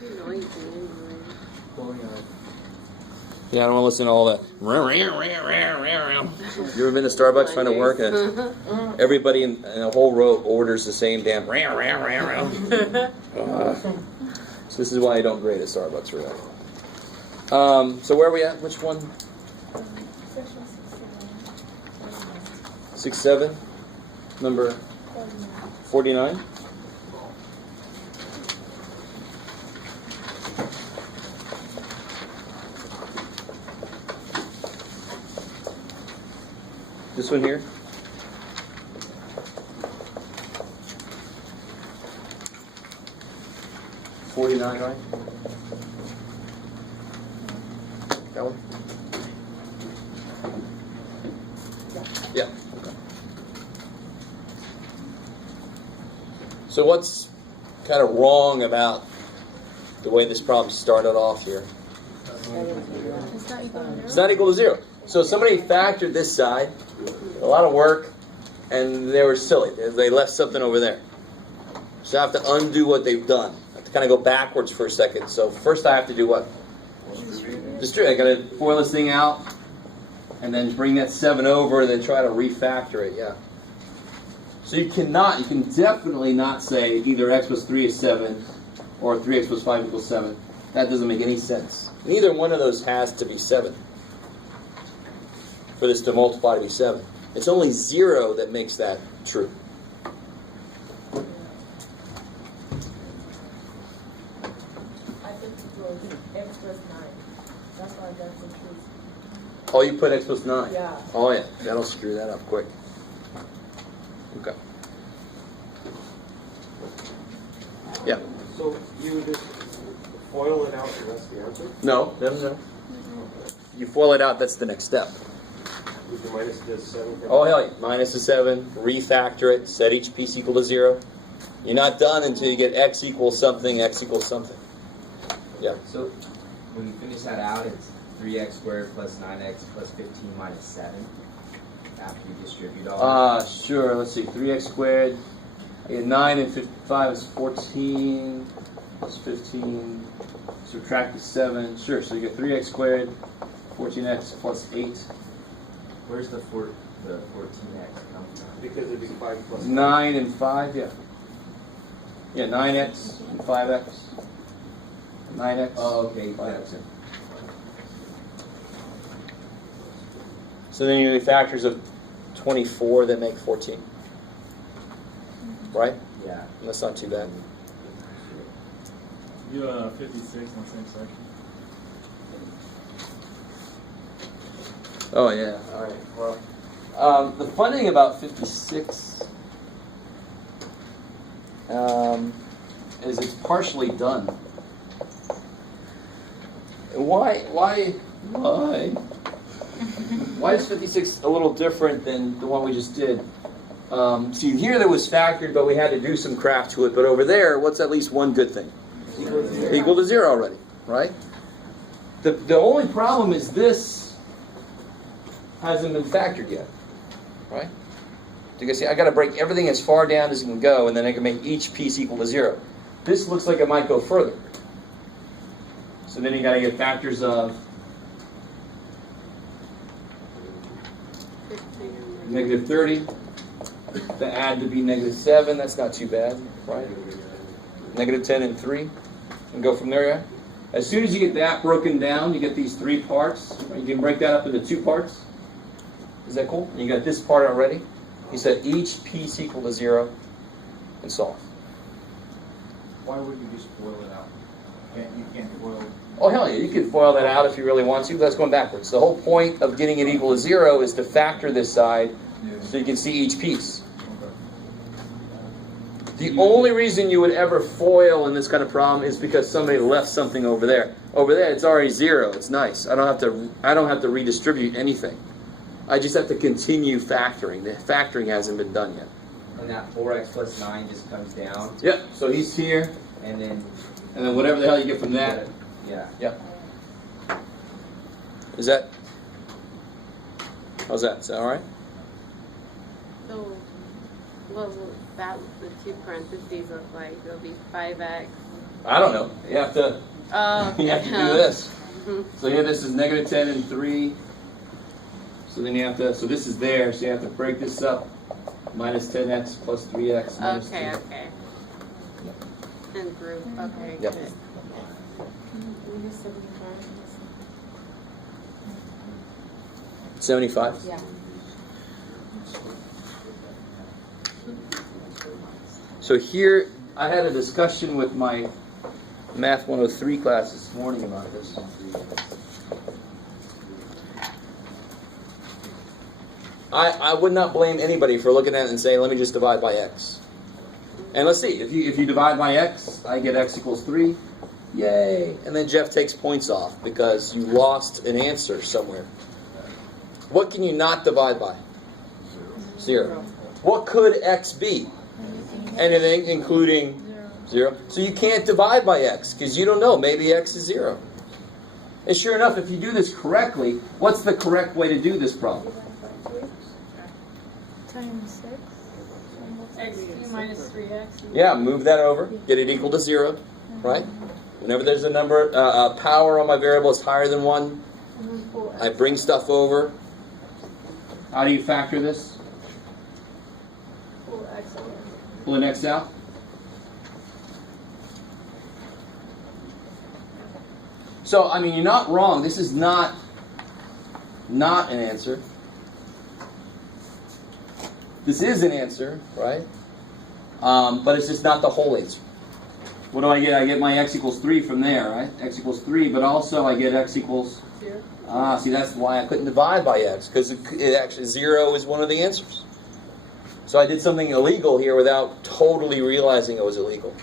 Yeah, I don't want to listen to all that. You ever been to Starbucks trying to work and everybody in a whole row orders the same damn. So this is why I don't grade at Starbucks, really. So where are we at? Which one? 6, 7. Number 49. This one here. $49, right? That one? Yeah. Okay. So what's kind of wrong about the way this problem started off here? It's not equal to 0. So somebody factored this side, a lot of work, and they were silly. They left something over there. So I have to undo what they've done. I have to kind of go backwards for a second. So first I have to do what? Distribute. I got to FOIL this thing out, and then bring that 7 over, and then try to refactor it. Yeah. So you can definitely not say either x plus 3 is 7 or 3x plus 5 equals 7. That doesn't make any sense. Neither one of those has to be 7 for this to multiply to be 7. It's only 0 that makes that true. I think it was x plus 9. That's why I got confused. Oh, you put x plus 9? Yeah. Oh, yeah. That'll screw that up quick. Okay. Yeah. So you would just FOIL it out and that's the answer? No. You FOIL it out, that's the next step. You can minus this 7. Oh, hell yeah. Minus the 7, refactor it, set each piece equal to 0. You're not done until you get x equals something, x equals something. Yeah. So when you finish that out, it's 3x squared plus 9x plus 15 minus 7 after you distribute all. Sure. Let's see. 3x squared. I get 9 and 5 is 14 plus 15. Subtract the 7. Sure. So you get 3x squared, 14x plus 8. Where's the 14x come from? Because it'd be 5 plus 9 and 5, yeah. Yeah, 9x and 5x. 9x. Oh, okay. 5x, yeah. So then you have factors of 24 that make 14. Right? Yeah. That's not too bad. You 56 in the same section. Oh, yeah. All right. Well, the fun thing about 56 is it's partially done. Why is 56 a little different than the one we just did? See, here there was factored, but we had to do some craft to it. But over there, what's at least one good thing? Equal to 0 already, right? The only problem is this hasn't been factored yet, right? You can see I got to break everything as far down as it can go, and then I can make each piece equal to 0. This looks like it might go further. So then you got to get factors of negative 30 to add to be negative 7. That's not too bad, right? Negative 10 and 3, and go from there. Yeah? As soon as you get that broken down, you get these 3 parts. You can break that up into 2 parts. Is that cool? You got this part already. You set each piece equal to 0 and solve. Why wouldn't you just FOIL it out? You can't FOIL. Oh, hell yeah. You can FOIL that out if you really want to. That's going backwards. The whole point of getting it equal to 0 is to factor this side so you can see each piece. The only reason you would ever FOIL in this kind of problem is because somebody left something over there. Over there, it's already 0. It's nice. I don't have to redistribute anything. I just have to continue factoring. The factoring hasn't been done yet. And that 4x plus 9 just comes down. Yep. So he's here, And then whatever the hell you get from that. Yeah. Yep. How's that? Is that all right? So, what will that, the 2 parentheses look like? It'll be 5x I don't know. You have to. You have to do this. Mhm. So here, this is negative 10 and 3. So then you have to. So this is there. So you have to break this up. Minus 10x plus 3x. Minus Okay, 3. okay. And group, okay, Yep. good. We use 75. 75. Yeah. So here, I had a discussion with my Math 103 class this morning about this. I would not blame anybody for looking at it and saying, let me just divide by x. And let's see, if you divide by x, I get x equals 3. Yay! And then Jeff takes points off because you lost an answer somewhere. What can you not divide by? 0. What could x be? Anything, including 0. So you can't divide by x because you don't know. Maybe x is 0. And sure enough, if you do this correctly, what's the correct way to do this problem? Times 6. X minus 3x. Yeah, move that over. Get it equal to 0, right? Whenever there's a number, power on my variable is higher than 1, I bring stuff over. How do you factor this? Pull x away. Pull an x out. So, I mean, you're not wrong. This is not an answer. This is an answer, right? But it's just not the whole answer. What do I get? I get my x equals 3 from there, right? X equals 3, but also I get x equals... 0. See, that's why I couldn't divide by x, because it actually 0 is one of the answers. So I did something illegal here without totally realizing it was illegal.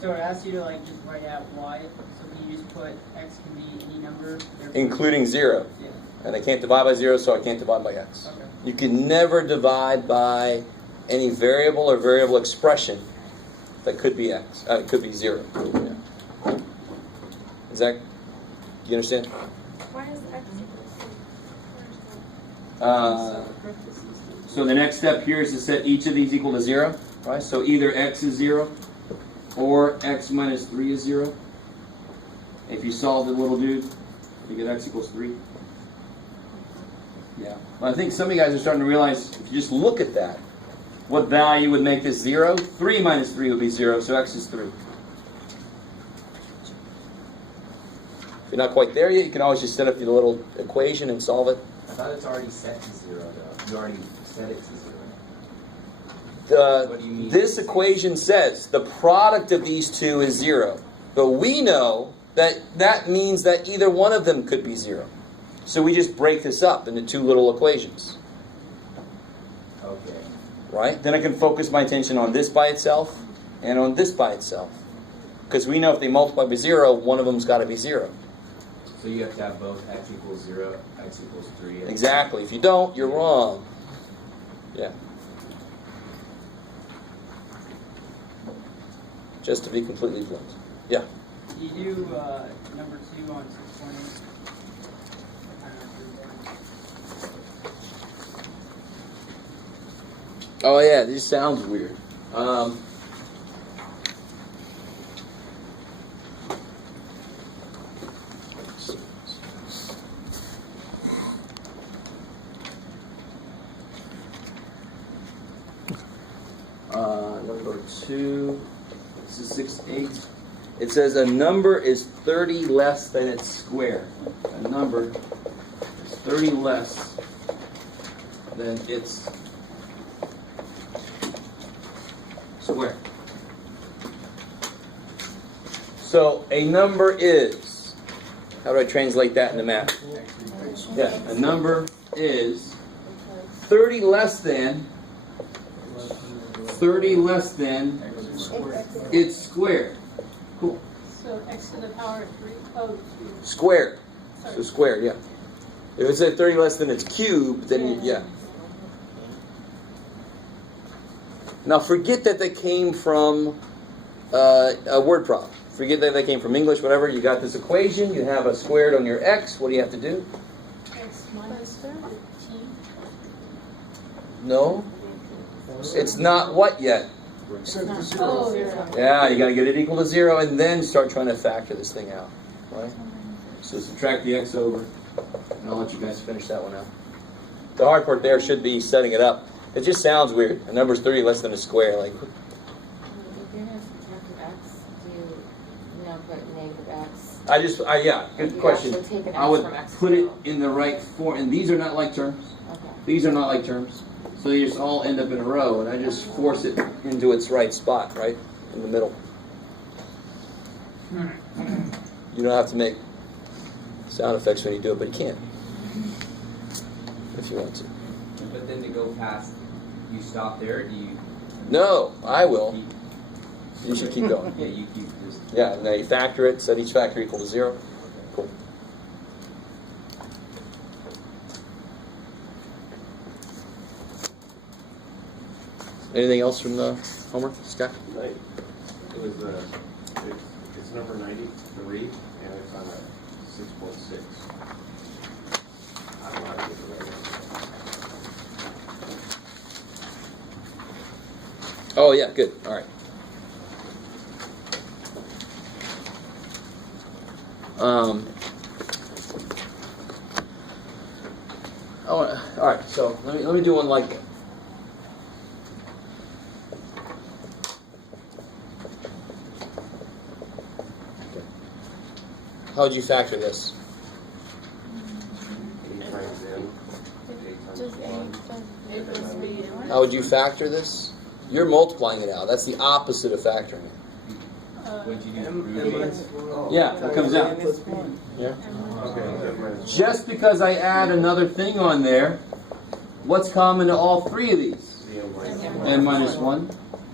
So it asks you to like just write out y. So can you just put x can be any number? Including 0. Yeah. And I can't divide by 0, so I can't divide by x. Okay. You can never divide by any variable or variable expression that could be x. It could be 0. Yeah. Is that... You understand? Why is x So the next step here is to set each of these equal to 0. Right? So either x is 0 or x minus 3 is 0. If you solve the little dude, you get x equals 3. Yeah. Well, I think some of you guys are starting to realize, if you just look at that, what value would make this 0? 3 minus 3 would be 0, so x is 3. If you're not quite there yet, you can always just set up your little equation and solve it. I thought it's already set to 0 though. You already set it to 0. What do you mean? This equation says the product of these two is 0. But we know that that means that either one of them could be 0. So we just break this up into two little equations. Okay. Right? Then I can focus my attention on this by itself and on this by itself. Because we know if they multiply by 0, one of them's got to be 0. So you have to have both x equals 0, x equals 3. Exactly. If you don't, you're wrong. Yeah. Just to be completely blunt. Yeah. You do number 2 on 620. Oh yeah, this sounds weird. Number 2. This is 6/8. It says a number is 30 less than its square. A number is 30 less than its square. So a number is, how do I translate that into math? Yeah, a number is 30 less than its square. Cool. So x to the power of 3. Oh, 2. Squared. Sorry. So squared, yeah. If it said 30 less than its cube, then yeah. Now forget that they came from a word problem. Forget that they came from English, whatever. You got this equation. You have a squared on your x. What do you have to do? X minus 15. No. It's not what yet? Oh, yeah. Yeah, you gotta get it equal to 0 and then start trying to factor this thing out, right? So subtract the x over, and I'll let you guys finish that one out. The hard part there should be setting it up. It just sounds weird. A number's 30 less than a square. Like, If you're gonna subtract x, do you now put negative x? yeah, good You question. actually take an I x would from x put it zero. in the right form, and these are not like terms. Okay. These are not like terms. So they just all end up in a row, and I just force it into its right spot, right? In the middle. You don't have to make sound effects when you do it, but you can. If you want to. But then to go past, you stop there, or do you? No, I will. keep- You should keep going. Yeah, you keep just. Yeah, now you factor it, set each factor equal to 0. Cool. Anything else from the homework, Scott? It was, it's number 93, and it's on a 6.6. I don't know how to get the right one. Oh, yeah, good. All right. All right. So let me do one like. How would you factor this? 8 times n, 8 times 1. How would you factor this? You're multiplying it out. That's the opposite of factoring it. What'd you do? Root Yeah, it comes out. Yeah. Okay, n minus Just because I add another thing on there, what's common to all three of these? n minus N minus 1.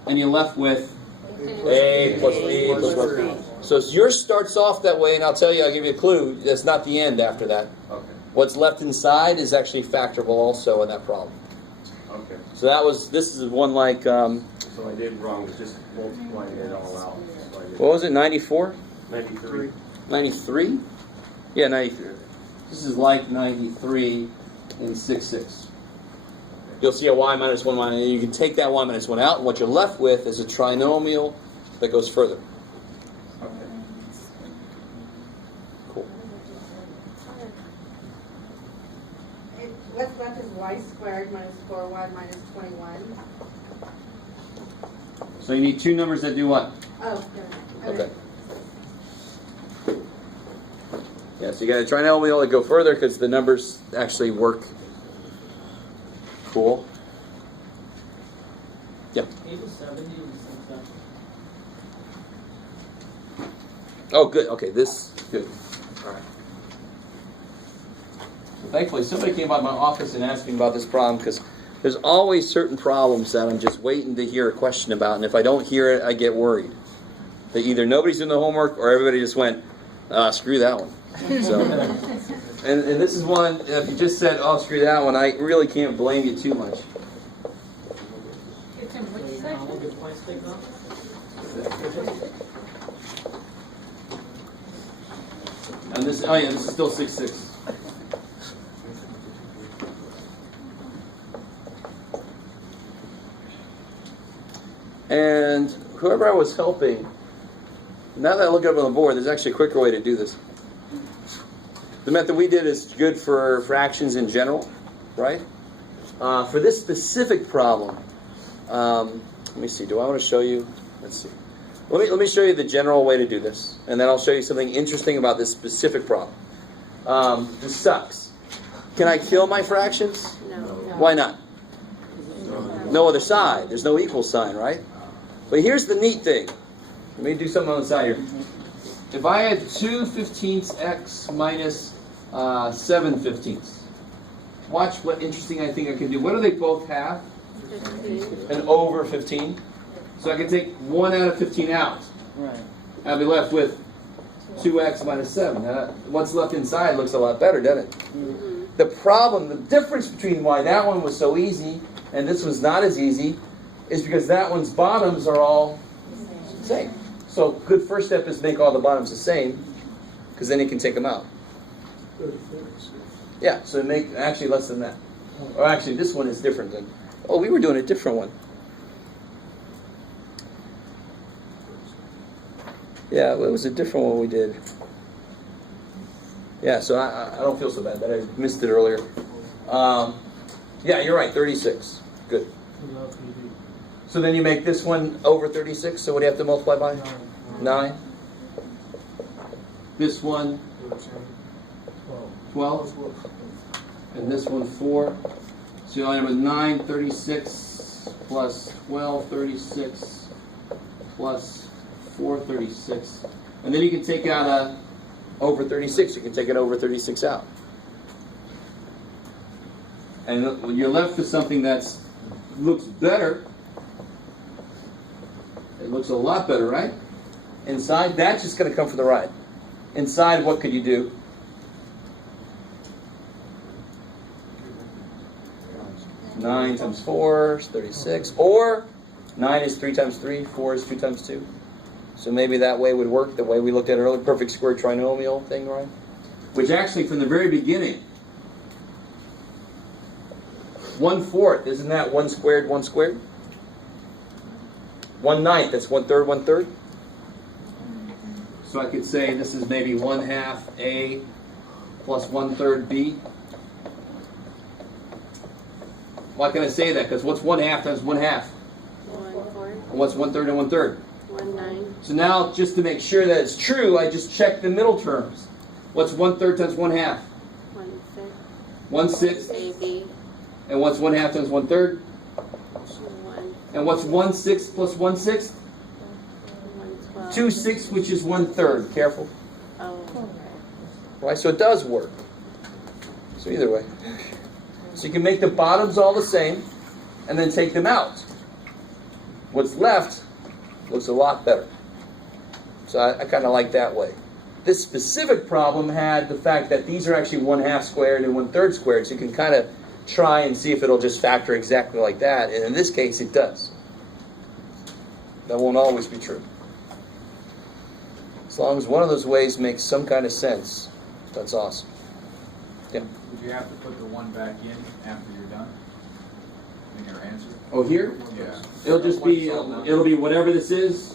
And you're left with a plus b plus 1. So yours starts off that way, and I'll tell you, I'll give you a clue. That's not the end after that. Okay, What's left inside is actually factorable also in that problem. okay. So this is one like, So I did wrong, it's just multiplying it all out. So I did what was it, 94? 93. 93? Yeah, 93. This is like 93 in 6/6. You'll see a y minus 1 minus, and you can take that y minus 1 out, and what you're left with is a trinomial that goes further. Okay. Cool. What's left is y squared minus 4y minus 21. So you need two numbers that do what? Oh, Okay. Yeah, so you got a trinomial that go further because the numbers actually work. Cool. Yeah. 8 to 70 and 6 Oh, good. Okay, this good. All right. So thankfully, somebody came by my office and asked me about this problem because there's always certain problems that I'm just waiting to hear a question about, and if I don't hear it, I get worried. That either nobody's doing the homework or everybody just went, screw that one. So, and this is one. If you just said, "Oh, screw that one," I really can't blame you too much. It's in which section? We'll get points taken off. And this, oh yeah, this is still 6/6. And whoever I was helping, now that I look up on the board, there's actually a quicker way to do this. The method we did is good for fractions in general, right? For this specific problem, let me see. Do I want to show you? Let's see. Let me show you the general way to do this, and then I'll show you something interesting about this specific problem. This sucks. Can I kill my fractions? No. Why not? No other side. There's no equal sign, right? But here's the neat thing. Let me do something on the side here. If I had 2/15 x minus 7/15, watch what interesting I think I can do. What do they both have? 15. An over 15. So I can take 1 out of 15 out. Right. I'll be left with 2x minus 7. Now, what's left inside looks a lot better, doesn't it? The problem, the difference between why that one was so easy and this one's not as easy is because that one's bottoms are all the same. So good first step is make all the bottoms the same, because then you can take them out. Yeah, so make actually less than that. Or actually, this one is different than. Oh, we were doing a different one. Yeah, it was a different one we did. Yeah, so I don't feel so bad, but I missed it earlier. Yeah, you're right, 36. Good. So then you make this one over 36, so what do you have to multiply by? 9. This one, 12. And this one, 4. So you only have 9, 36, plus 12, 36, plus 4, 36. And then you can take out a over 36. You can take an over 36 out. And you're left with something that looks better. It looks a lot better, right? Inside, that's just going to come from the right. Inside, what could you do? Nine times 4 is 36. Or 9 is 3 times 3. 4 is 2 times 2. So maybe that way would work, the way we looked at earlier, perfect square trinomial thing, right? Which actually, from the very beginning, 1/4, isn't that 1 squared, 1 squared? 1/9, that's 1/3, 1/3. So I could say this is maybe 1/2 A plus 1/3 B. Why can I say that? Because what's 1/2 times 1/2? 1/4, And what's 1/3 and 1/3? 1/9, So now, just to make sure that it's true, I just check the middle terms. What's 1/3 times 1/2? 1/6, 1/6. AB, And what's 1/2 times 1/3? 1, And what's 1/6 plus 1/6? 1/12. 2/6, which is 1/3. Careful. Oh, Right, so it does work. So either way. So you can make the bottoms all the same, and then take them out. What's left looks a lot better. So I kind of like that way. This specific problem had the fact that these are actually 1/2 squared and 1/3 squared, so you can kind of try and see if it'll just factor exactly like that, and in this case it does. That won't always be true. As long as one of those ways makes some kind of sense, that's awesome. Yeah. Would you have to put the 1 back in after you're done? In your answer? Oh, here? Yeah. It'll just be, it'll be whatever this is,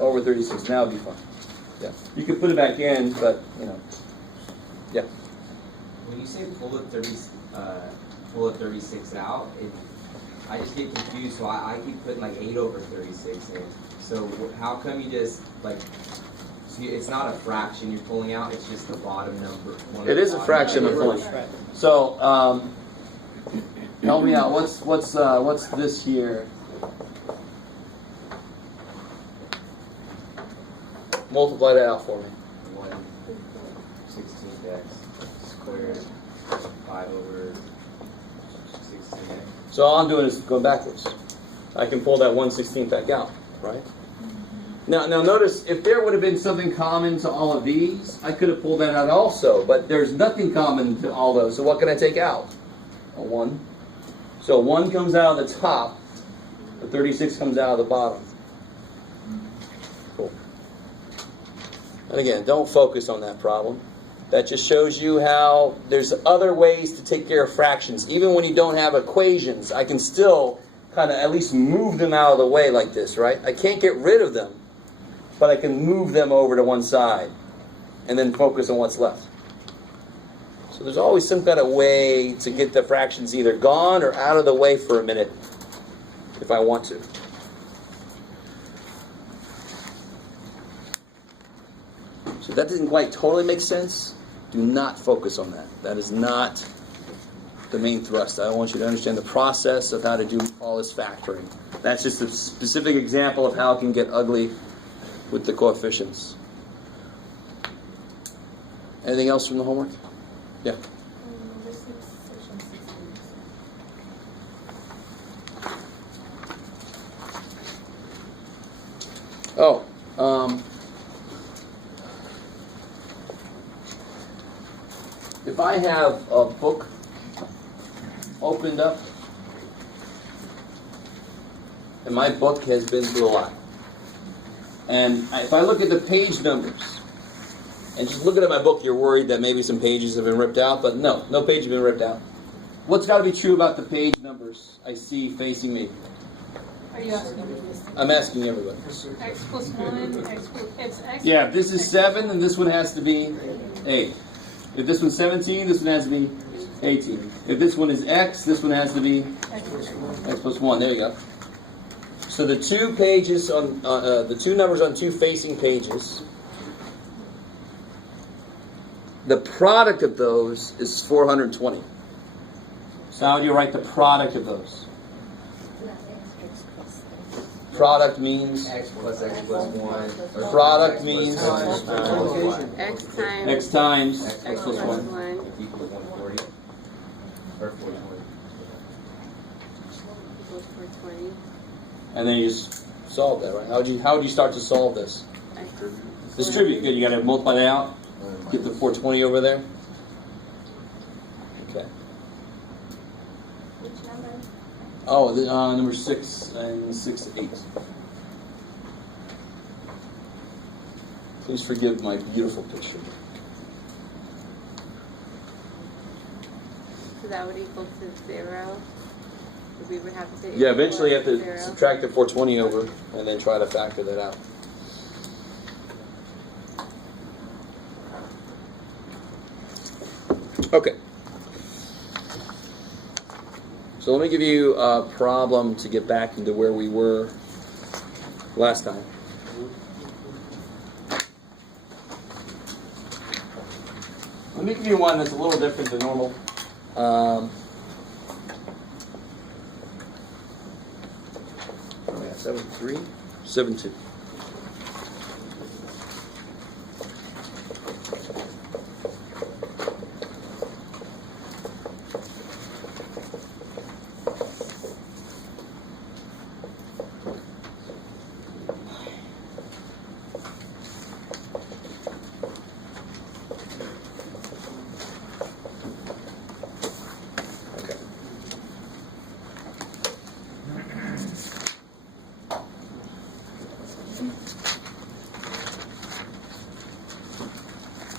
over 36. Now it'll be fine. Yeah. You can put it back in, but, you know. Yeah. When you say pull the 36 out, I just get confused. So I keep putting like 8 over 36 in. So how come you just like? So it's not a fraction you're pulling out. It's just the bottom number. It is a fraction of point. So, help me out. What's this here? Multiply that out for me. 1/16 x squared 5 over 16x. So all I'm doing is going backwards. I can pull that 1/16 back out, right? Now notice, if there would have been something common to all of these, I could have pulled that out also, but there's nothing common to all those, so what can I take out? A 1. So 1 comes out of the top, the 36 comes out of the bottom. Cool. And again, don't focus on that problem. That just shows you how there's other ways to take care of fractions. Even when you don't have equations, I can still kind of at least move them out of the way like this, right? I can't get rid of them, but I can move them over to one side and then focus on what's left. So there's always some kind of way to get the fractions either gone or out of the way for a minute if I want to. So if that doesn't quite totally make sense, do not focus on that. That is not the main thrust. I want you to understand the process of how to do all this factoring. That's just a specific example of how it can get ugly with the coefficients. Anything else from the homework? Yeah. Number 6, section 16. Oh, if I have a book opened up, and my book has been through a lot, and if I look at the page numbers, and just looking at my book, you're worried that maybe some pages have been ripped out, but no page has been ripped out. What's got to be true about the page numbers I see facing me? Are you asking me? I'm asking everybody. X plus 1, X plus, it's X. Yeah, if this is 7, then this one has to be 8. If this one's 17, this one has to be 18. If this one is X, this one has to be X plus 1. X plus 1. There you go. So the two pages on the two numbers on two facing pages, the product of those is 420. So how do you write the product of those? Product means X plus 1. Or Product X plus means- X plus 1. X times. X times X X plus plus 1. 1. Equals 140. Or 420. Equals 420. And then you just solve that, right? How would you start to solve this? Distribute. Good. You got to multiply that out. Get the 420 over there. Okay. Which number? Oh, number 6 and 6, 8. Please forgive my beautiful picture. So that would equal to 0. We would have to say. Yeah, eventually you have to 0. subtract the 420 over and then try to factor that out. Okay. So let me give you a problem to get back into where we were last time. Let me give you one that's a little different than normal. Oh yeah, 7-3, 7-2. Okay.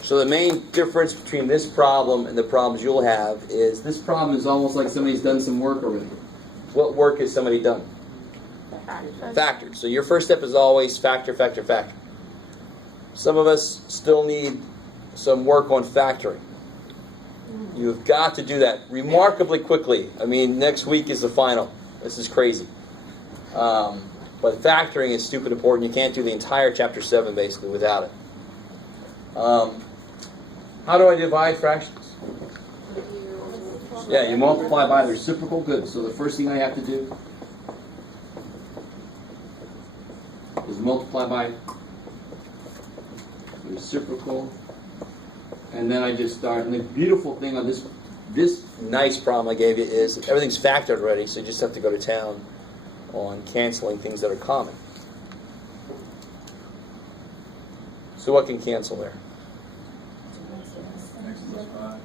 So the main difference between this problem and the problems you'll have is this problem is almost like somebody's done some work already. What work has somebody done? Factored. So your first step is always factor, factor, factor. Some of us still need some work on factoring. You've got to do that remarkably quickly. I mean, next week is the final. This is crazy. But factoring is stupid important. You can't do the entire chapter 7 basically without it. How do I divide fractions? Yeah, you multiply by the reciprocal. Good. So the first thing I have to do is multiply by the reciprocal. And then I just start. And the beautiful thing on this nice problem I gave you is everything's factored already, so you just have to go to town on canceling things that are common. So what can cancel there? X plus 5.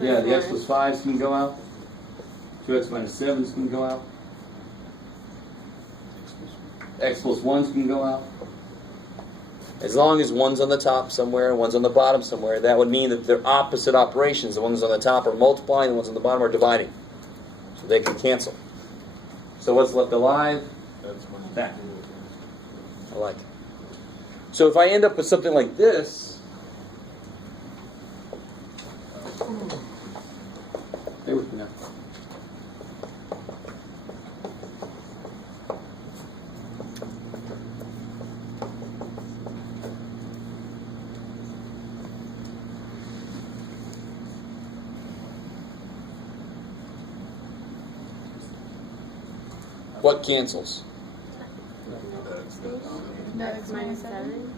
Yeah, the x plus 5s can go out. 2x minus 7s can go out. X plus 1s can go out. As long as one's on the top somewhere and one's on the bottom somewhere, that would mean that they're opposite operations. The ones on the top are multiplying, the ones on the bottom are dividing. So they can cancel. So what's left alive? That. I like it. So if I end up with something like this, stay with me now. What cancels? X minus 7.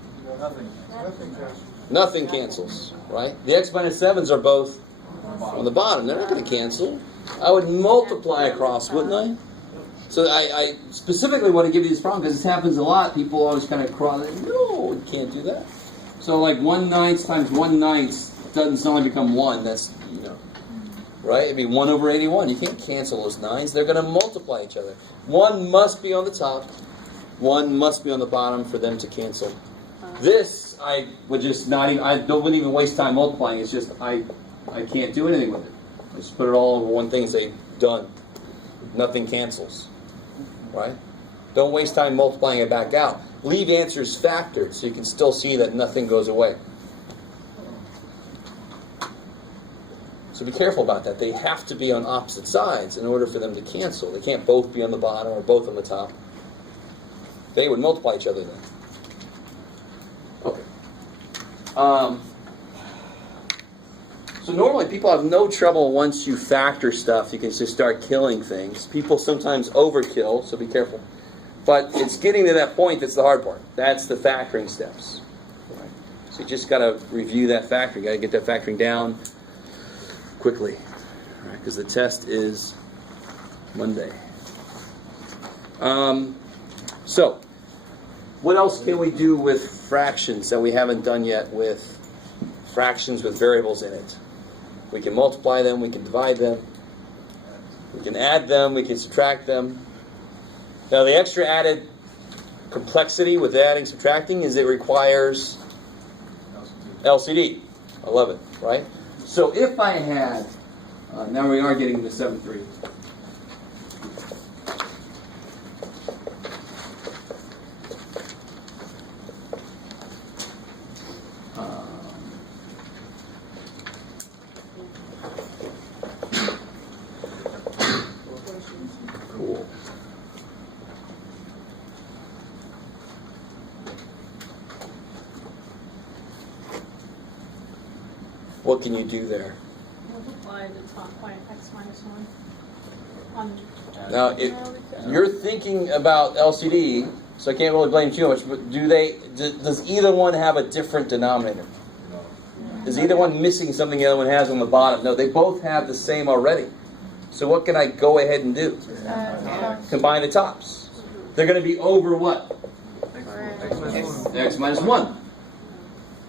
Nothing cancels, right? The x minus 7s are both on the bottom. They're not going to cancel. I would multiply across, wouldn't I? So I specifically want to give you this problem because this happens a lot. People always kind of cross. No, you can't do that. So like 1/9 times 1/9 doesn't suddenly become 1. That's, right? It'd be 1 over 81. You can't cancel those 9s. They're going to multiply each other. 1 must be on the top. 1 must be on the bottom for them to cancel. This, I would just not even, wouldn't even waste time multiplying. It's just, I can't do anything with it. I just put it all over one thing and say, done. Nothing cancels. right? Don't waste time multiplying it back out. Leave answers factored so you can still see that nothing goes away. So be careful about that. They have to be on opposite sides in order for them to cancel. They can't both be on the bottom or both on the top. They would multiply each other then. Okay. So normally people have no trouble once you factor stuff. You can just start killing things. People sometimes overkill, so be careful. But it's getting to that point that's the hard part. That's the factoring steps. Right? So you just got to review that factoring. You got to get that factoring down quickly, right? Because the test is Monday. So, what else can we do with fractions that we haven't done yet with fractions with variables in it? We can multiply them, we can divide them, we can add them, we can subtract them. Now the extra added complexity with adding, subtracting is it requires LCD. I love it, right? So if I had, now we are getting to 7-3. Cool. What can you do there? Multiply the top by x minus 1. Now, if you're thinking about LCD, so I can't really blame you too much, but does either one have a different denominator? Is either one missing something the other one has on the bottom? No, they both have the same already. So what can I go ahead and do? Combine the tops. They're going to be over what? X minus 1.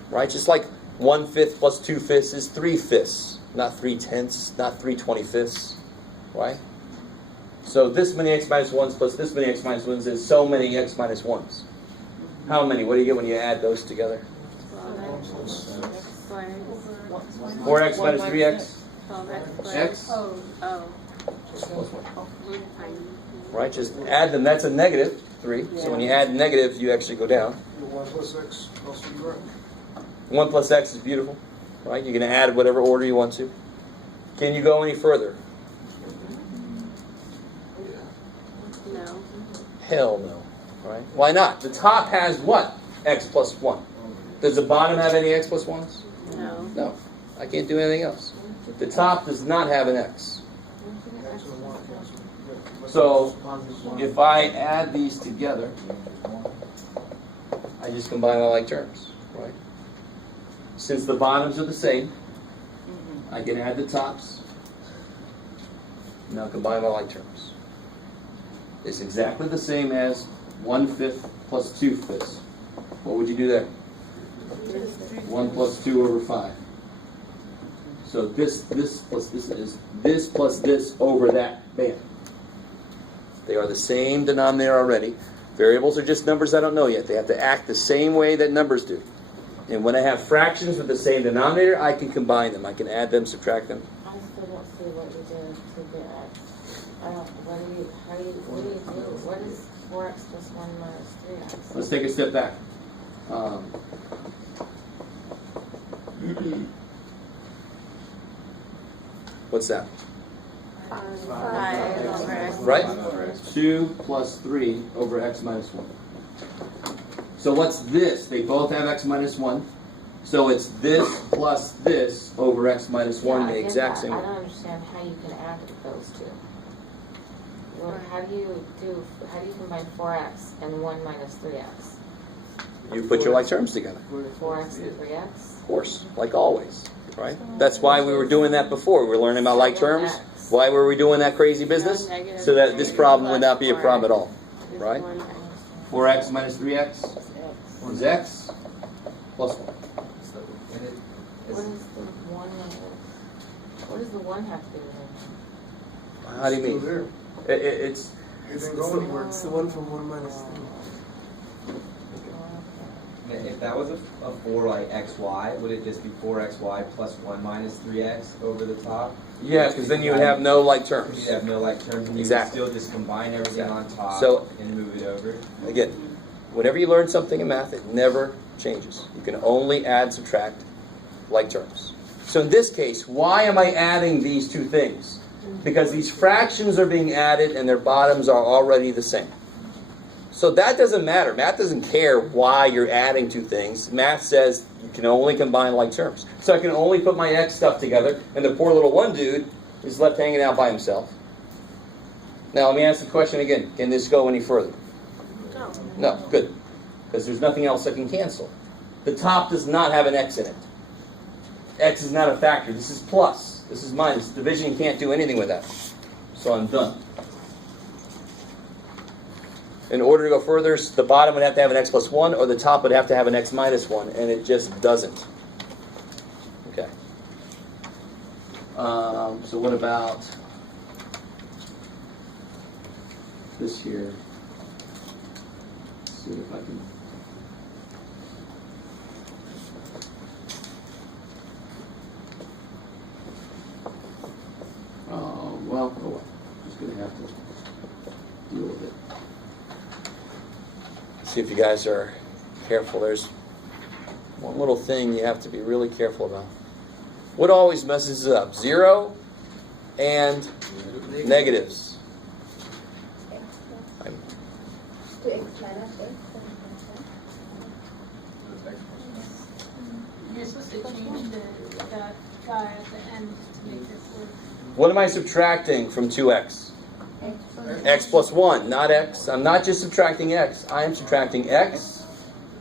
Right? Just like 1/5 plus 2/5 is 3/5. Not 3/10, not 3/25. Right? So this many x minus 1s plus this many x minus 1s is so many x minus 1s. How many? What do you get when you add those together? 4x minus 3x? X? Right, just add them. That's a negative 3. So when you add negatives, you actually go down. 1 plus x plus 3. 1 plus x is beautiful. Right? You're going to add whatever order you want to. Can you go any further? No. Hell no. Right? Why not? The top has what? X plus 1. Does the bottom have any x plus 1s? No. No. I can't do anything else. The top does not have an x. So, if I add these together, I just combine my like terms, right? Since the bottoms are the same, I can add the tops. Now combine my like terms. It's exactly the same as 1/5 plus 2/5. What would you do there? 1 plus 2 over 5. So this plus this is this plus this over that. Bam. They are the same denominator already. Variables are just numbers I don't know yet. They have to act the same way that numbers do. And when I have fractions with the same denominator, I can combine them. I can add them, subtract them. I still don't see what you did to get x. What do you do? What is 4x plus 1 minus 3x? Let's take a step back. What's that? 5 over x. Right? 2 plus 3 over x minus 1. So what's this? They both have x minus 1. So it's this plus this over x minus 1, the exact same. I don't understand how you can add those two. Well, how do you combine 4x and 1 minus 3x? You put your like terms together. 4x and 3x? Of course, like always. Right? That's why we were doing that before. We were learning about like terms. Why were we doing that crazy business? So that this problem would not be a problem at all. Right? 4x minus 3x is x plus 1. What does the 1 have to do with it? How do you mean? It's It didn't go anywhere. It's the 1 from 1 minus 3. if that was a 4 like xy, would it just be 4xy plus 1 minus 3x over the top? Yeah, because then you would have no like You'd terms. have no like terms, and you Exactly. would still just combine everything on top So- and move it over. Again, whenever you learn something in math, it never changes. You can only add, subtract like terms. So in this case, why am I adding these two things? Because these fractions are being added and their bottoms are already the same. So that doesn't matter. Math doesn't care why you're adding two things. Math says you can only combine like terms. So I can only put my x stuff together, and the poor little one dude is left hanging out by himself. Now let me ask the question again. Can this go any further? No. No, good. Because there's nothing else that can cancel. The top does not have an x in it. X is not a factor. This is plus. This is minus. Division can't do anything with that. So I'm done. In order to go further, the bottom would have to have an x plus 1, or the top would have to have an x minus 1, and it just doesn't. Okay. So what about this here? Let's see if I can... Well, I'm just going to have to deal with it. See if you guys are careful. There's one little thing you have to be really careful about. What always messes it up? 0 and negatives. 2x minus x. You're supposed to change the guy at the end to make this work. What am I subtracting from 2x? X plus 1, not x. I'm not just subtracting x. I am subtracting x,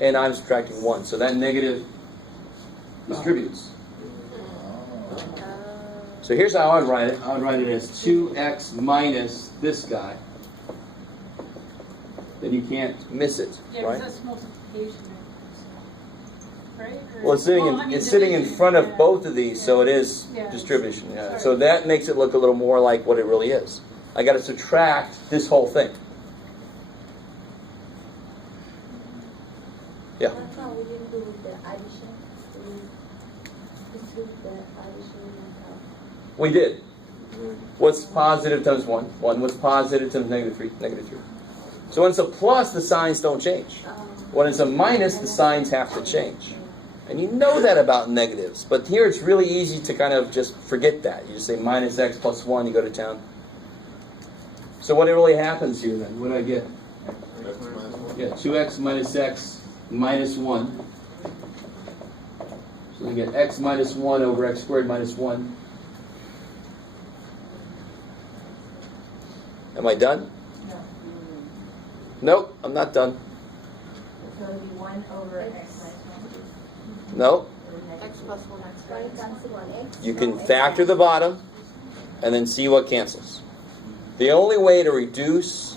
and I'm subtracting 1. So that negative distributes. So here's how I would write it. I would write it as 2x minus this guy. Then you can't miss it, Yeah, right? because that's multiplication, right? Or- Well, it's sitting in, well, I mean, it's sitting in division, front of yeah. both of these, so it is Yeah. distribution. Yeah. Sorry. So that makes it look a little more like what it really is. I got to subtract this whole thing. Yeah. That's how we didn't do the addition. We distribute the addition on top. We did. What's positive times 1? 1. What's positive times negative 3? Negative 3. So when it's a plus, the signs don't change. When it's a minus, the signs have to change. And you know that about negatives. But here it's really easy to kind of just forget that. You just say minus x plus 1, you go to town. So what really happens here then? What do I get? Yeah, 2x minus x minus 1. So I get x minus 1 over x squared minus 1. Am I done? No. Nope, I'm not done. So it'll be 1 over x minus 1. Nope. X plus 1 x. Why you cancel 1x? You can factor the bottom and then see what cancels. The only way to reduce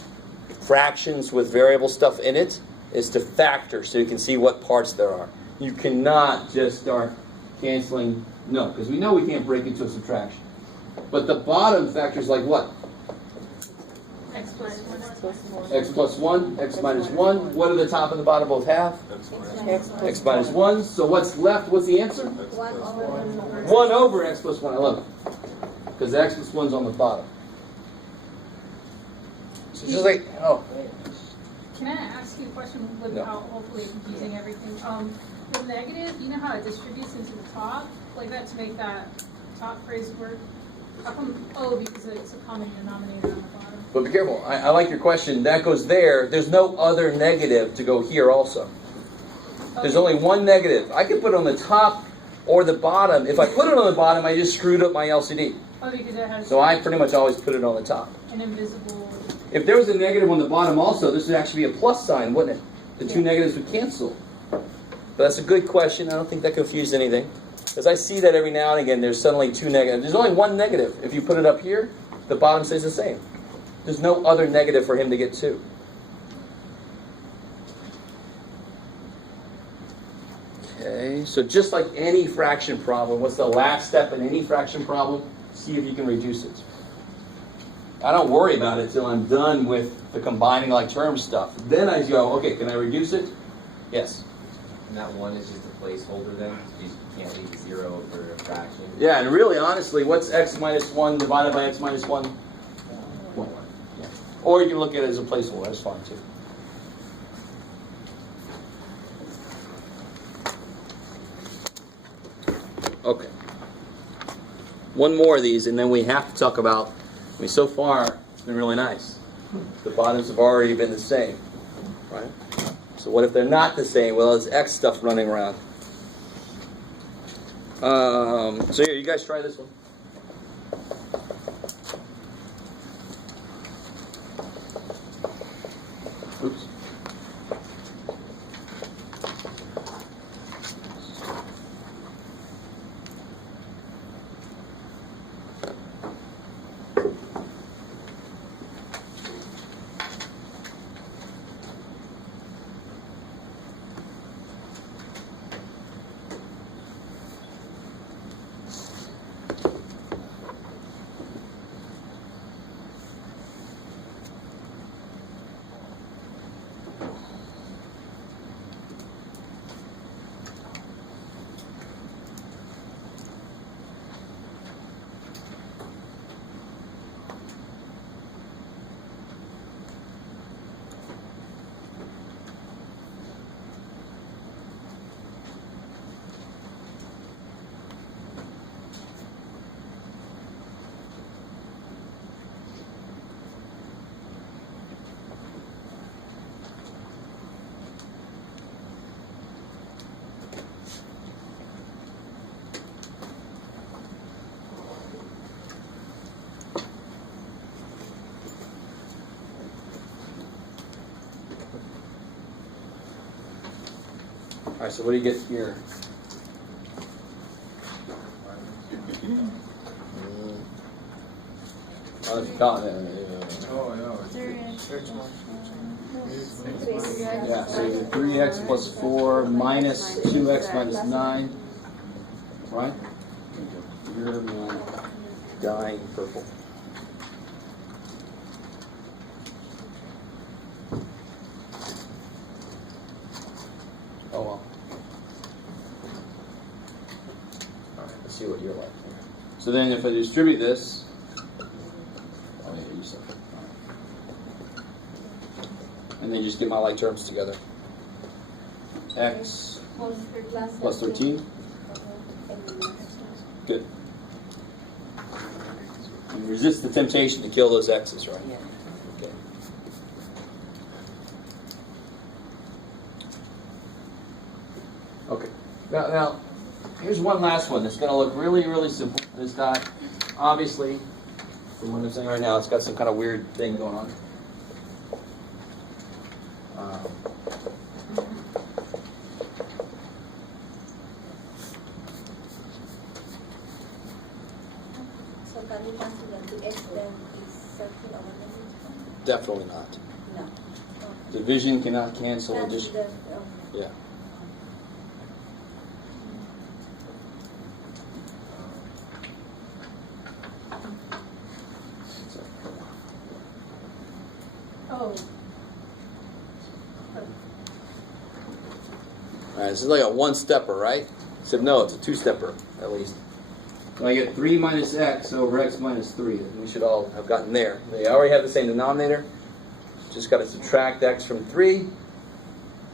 fractions with variable stuff in it is to factor so you can see what parts there are. You cannot just start canceling, no, because we know we can't break into a subtraction. But the bottom factors like what? X plus 1. X plus 1, x minus 1. What do the top and the bottom both have? X minus 1. So what's left? What's the answer? 1 over 1 over x plus 1. I love it. Because x plus 1's on the bottom. So it's just like, oh. Can I ask you a question No. without hopefully confusing everything? The negative, you know how it distributes into the top? Like that to make that top phrase work? How come, because it's a common denominator on the bottom. But be careful. I like your question. That goes there. There's no other negative to go here also. There's only one negative. I can put it on the top or the bottom. If I put it on the bottom, I just screwed up my LCD. Oh, because it has So I pretty much always put it on the top. an invisible. If there was a negative on the bottom also, this would actually be a plus sign, wouldn't it? The two negatives would cancel. But that's a good question. I don't think that confused anything. Because I see that every now and again, there's suddenly two negatives. There's only one negative. If you put it up here, the bottom stays the same. There's no other negative for him to get to. Okay, so just like any fraction problem, what's the last step in any fraction problem? See if you can reduce it. I don't worry about it till I'm done with the combining like term stuff. Then I go, okay, can I reduce it? Yes. And that 1 is just a placeholder then? You can't leave a 0 for a fraction? Yeah, and really, honestly, what's x minus 1 divided by x minus 1? 1. Yeah. Or you can look at it as a placeholder. That's fine, too. Okay. One more of these, and then we have to talk about, I mean, so far, it's been really nice. The bottoms have already been the same, right? So what if they're not the same? Well, it's x stuff running around. So here, you guys try this one. Oops. All right, so what do you get here? Oh, if you count it, Oh, no. yeah, so you get 3x plus 4 minus 2x minus 9, right? You're dying purple. Oh well. Alright, let's see what you're like here. So then if I distribute this, oh yeah, you said it. And then just get my like terms together. X plus 13. Good. And resist the temptation to kill those x's, right? Yeah. Okay. Okay. Now, here's one last one. It's going to look really, really simple. It's got, obviously, from what I'm saying right now, it's got some kind of weird thing going on. So can we consider to x then is circle over negative? Definitely not. No. Division cannot cancel addition. Consider, Yeah. Oh, All right, this is like a one-stepper, right? Except no, it's a two-stepper, at least. So I get 3 minus x over x minus 3. We should all have gotten there. They already have the same denominator. Just got to subtract x from 3.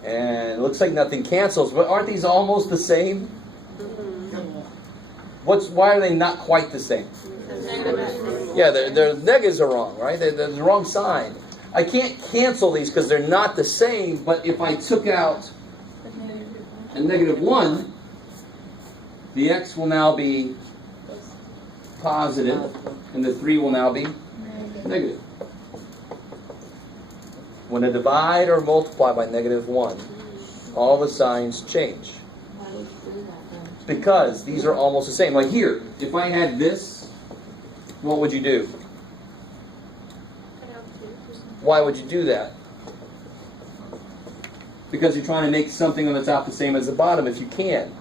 And it looks like nothing cancels. But aren't these almost the same? Why are they not quite the same? Yeah, their negatives are wrong, right? They're the wrong sign. I can't cancel these because they're not the same. But if I took out a negative 1, the x will now be positive, and the 3 will now be negative. When I divide or multiply by negative 1, all the signs change. Why would you do that then? Because these are almost the same. Like here, if I had this, what would you do? Why would you do that? Because you're trying to make something on the top the same as the bottom if you can.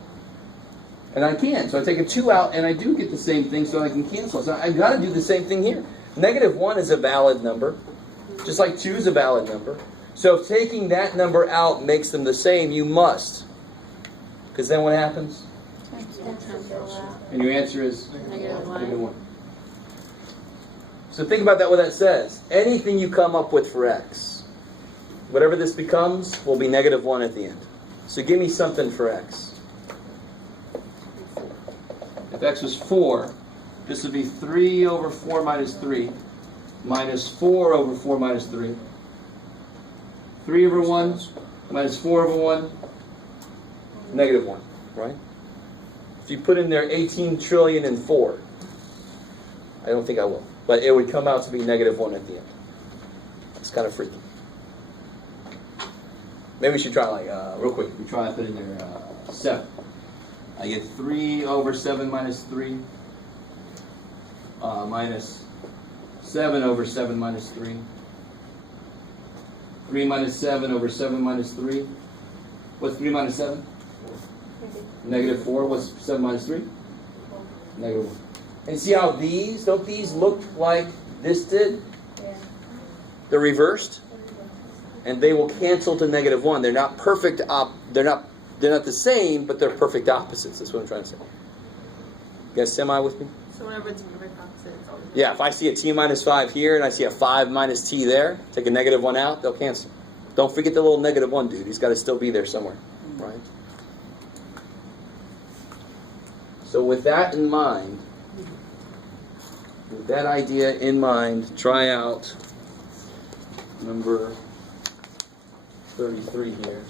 And I can. So I take a 2 out and I do get the same thing so I can cancel. So I've got to do the same thing here. Negative 1 is a valid number. Just like 2 is a valid number. So if taking that number out makes them the same, you must Because then what happens? X will go out. And your answer is Negative negative 1. 1. So think about that, what that says. Anything you come up with for x, whatever this becomes, will be negative 1 at the end. So give me something for x. If x was 4, this would be 3 over 4 minus 3, minus 4 over 4 minus 3. 3 over 1, minus 4 over 1, negative 1, right? If you put in there 18 trillion and 4, I don't think I will, but it would come out to be negative 1 at the end. It's kind of freaky. Maybe we should try real quick, we try to put in there 7. I get 3 over 7 minus 3, minus 7 over 7 minus 3. 3 minus 7 over 7 minus 3. What's 3 minus 7? Negative 4. What's 7 minus 3? Negative 1. And see how don't these look like this did? Yeah. They're reversed. And they will cancel to negative 1. They're not perfect, they're not the same, but they're perfect opposites. That's what I'm trying to say. You guys semi with me? So whenever it's perfect opposite, it's always Yeah, if I see a t minus 5 here and I see a 5 minus t there, take a negative 1 out, they'll cancel. Don't forget the little negative 1, dude. He's got to still be there somewhere, right? So with that in mind, with that idea in mind, try out number 33 here.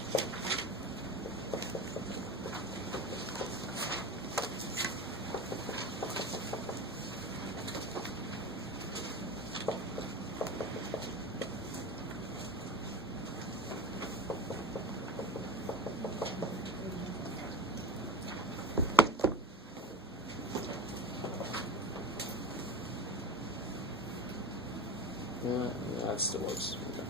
That still works. Okay.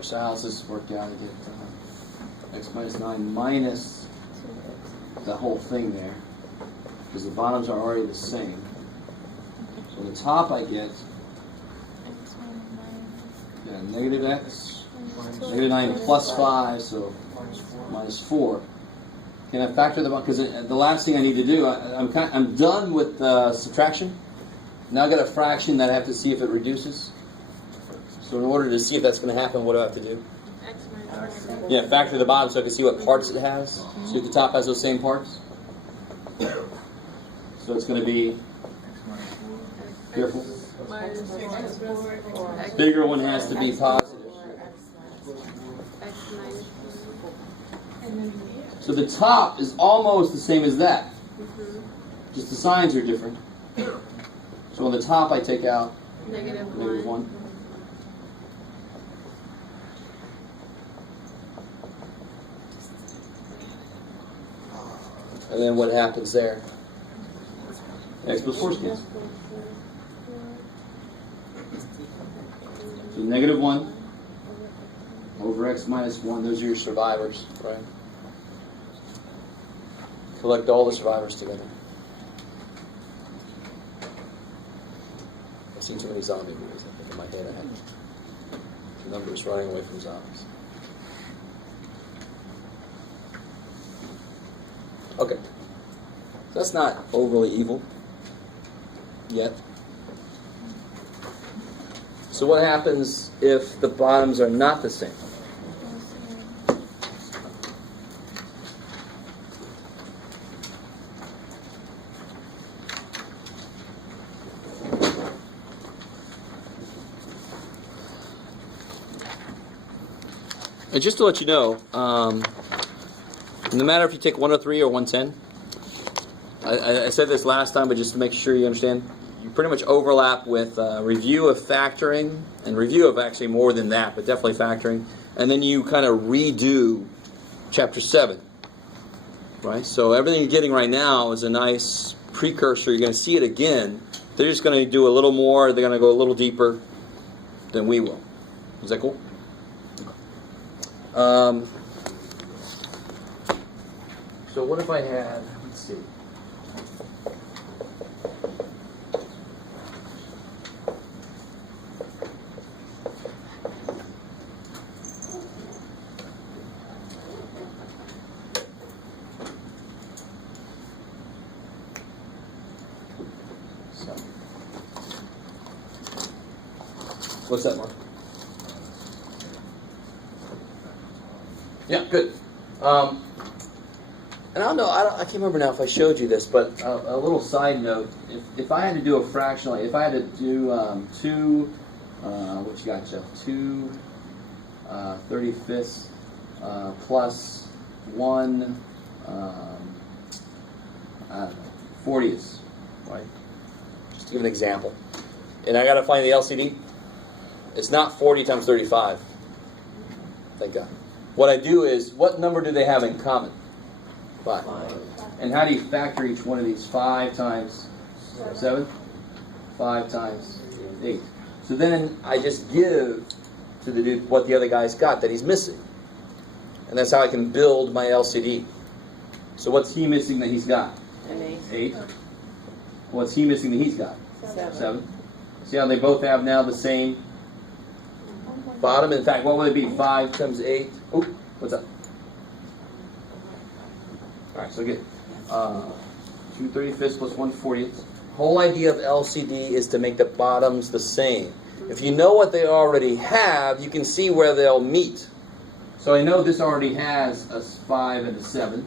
So how's this work out to get x minus 9 minus the whole thing there? Because the bottoms are already the same. So the top I get negative x, negative 9 plus 5, so minus 4. Can I factor them up? Because the last thing I need to do, I'm done with subtraction. Now I've got a fraction that I have to see if it reduces. So in order to see if that's going to happen, what do I have to do? Yeah, factor the bottom so I can see what parts it has. See if the top has those same parts. So it's going to be, careful, minus 4 x. Bigger one has to be positive. X minus 4. And then, So the top is almost the same as that. Just the signs are different. So on the top I take out negative negative 1. 1. And then what happens there? X plus 4 scans. So negative 1 over x minus 1, those are your survivors, right? Collect all the survivors together. I've seen too many zombie movies. I think in my head I have numbers running away from zombies. Okay. So that's not overly evil yet. So what happens if the bottoms are not the same? And just to let you know, no matter if you take 103 or 110, I said this last time, but just to make sure you understand, you pretty much overlap with review of factoring and review of actually more than that, but definitely factoring. And then you kind of redo chapter 7, right? So everything you're getting right now is a nice precursor. You're going to see it again. They're just going to do a little more. They're going to go a little deeper than we will. Is that cool? So what if I had, let's see. So, what's that, Mark? Yeah, good. And I can't remember now if I showed you this, but a little side note: if I had to do a fractional, if I had to do what you got, Jeff? 2 35ths plus 1 40ths, right? Just to give an example, and I got to find the LCD. It's not 40 times 35. Thank God. What I do is, what number do they have in common? 5. And how do you factor each one of these? 5 times 7? 5 times 8. So then I just give to the dude what the other guy's got that he's missing. And that's how I can build my LCD. So what's he missing that he's got? An 8. What's he missing that he's got? 7. 7. See how they both have now the same bottom? In fact, what would it be? 5 times 8? Oh, what's up? Alright, so get 2 35ths plus 1 40th. Whole idea of LCD is to make the bottoms the same. If you know what they already have, you can see where they'll meet. So I know this already has a 5 and a 7.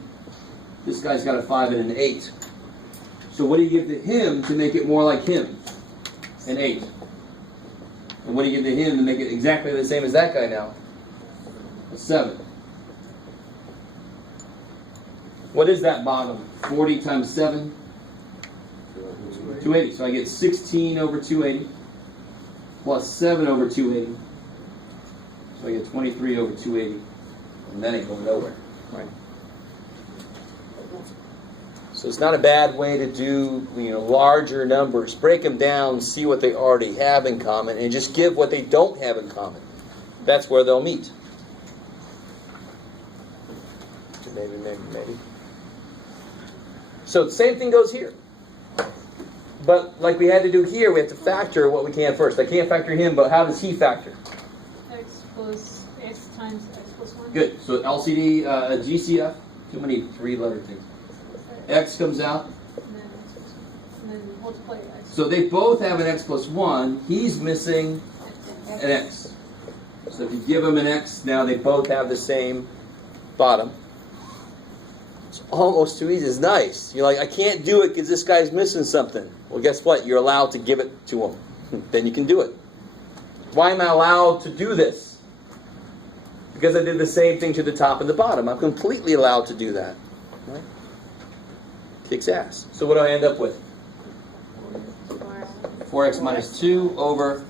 This guy's got a 5 and an 8. So what do you give to him to make it more like him? An 8. And what do you give to him to make it exactly the same as that guy now? A 7. What is that bottom? 40 times 7? 280. So I get 16 over 280 plus 7 over 280. So I get 23 over 280. And that ain't going nowhere, right? So it's not a bad way to do, larger numbers. Break them down, see what they already have in common, and just give what they don't have in common. That's where they'll meet. Maybe. So the same thing goes here. But like we had to do here, we have to factor what we can first. I can't factor him, but how does he factor? X plus x times x plus 1. Good. So LCD, GCF, too many 3-letter things. X comes out. And then x plus 1. And then multiply x. So they both have an x plus 1. He's missing an x. So if you give them an x, now they both have the same bottom. It's almost too easy. It's nice. You're like, I can't do it because this guy's missing something. Well, guess what? You're allowed to give it to him. then you can do it. Why am I allowed to do this? Because I did the same thing to the top and the bottom. I'm completely allowed to do that. Right? Kicks ass. So what do I end up with? 4x minus 2 over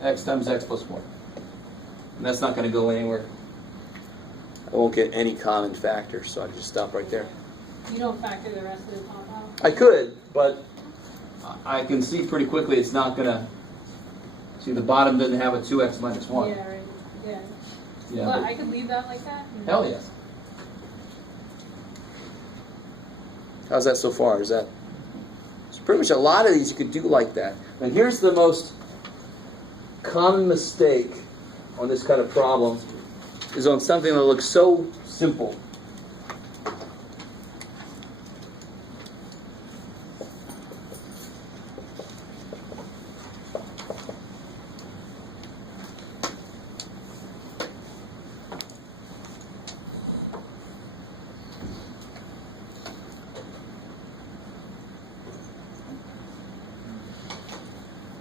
x times x plus 1. And that's not going to go anywhere. I won't get any common factor, so I just stop right there. You don't factor the rest of the top out? I could, but I can see pretty quickly it's not going to... See, the bottom doesn't have a 2x minus 1. Yeah, right, yeah. Yeah, But but- I could leave that like that? Hell yes. How's that so far? Is that... So pretty much a lot of these you could do like that. And here's the most common mistake on this kind of problem is on something that looks so simple.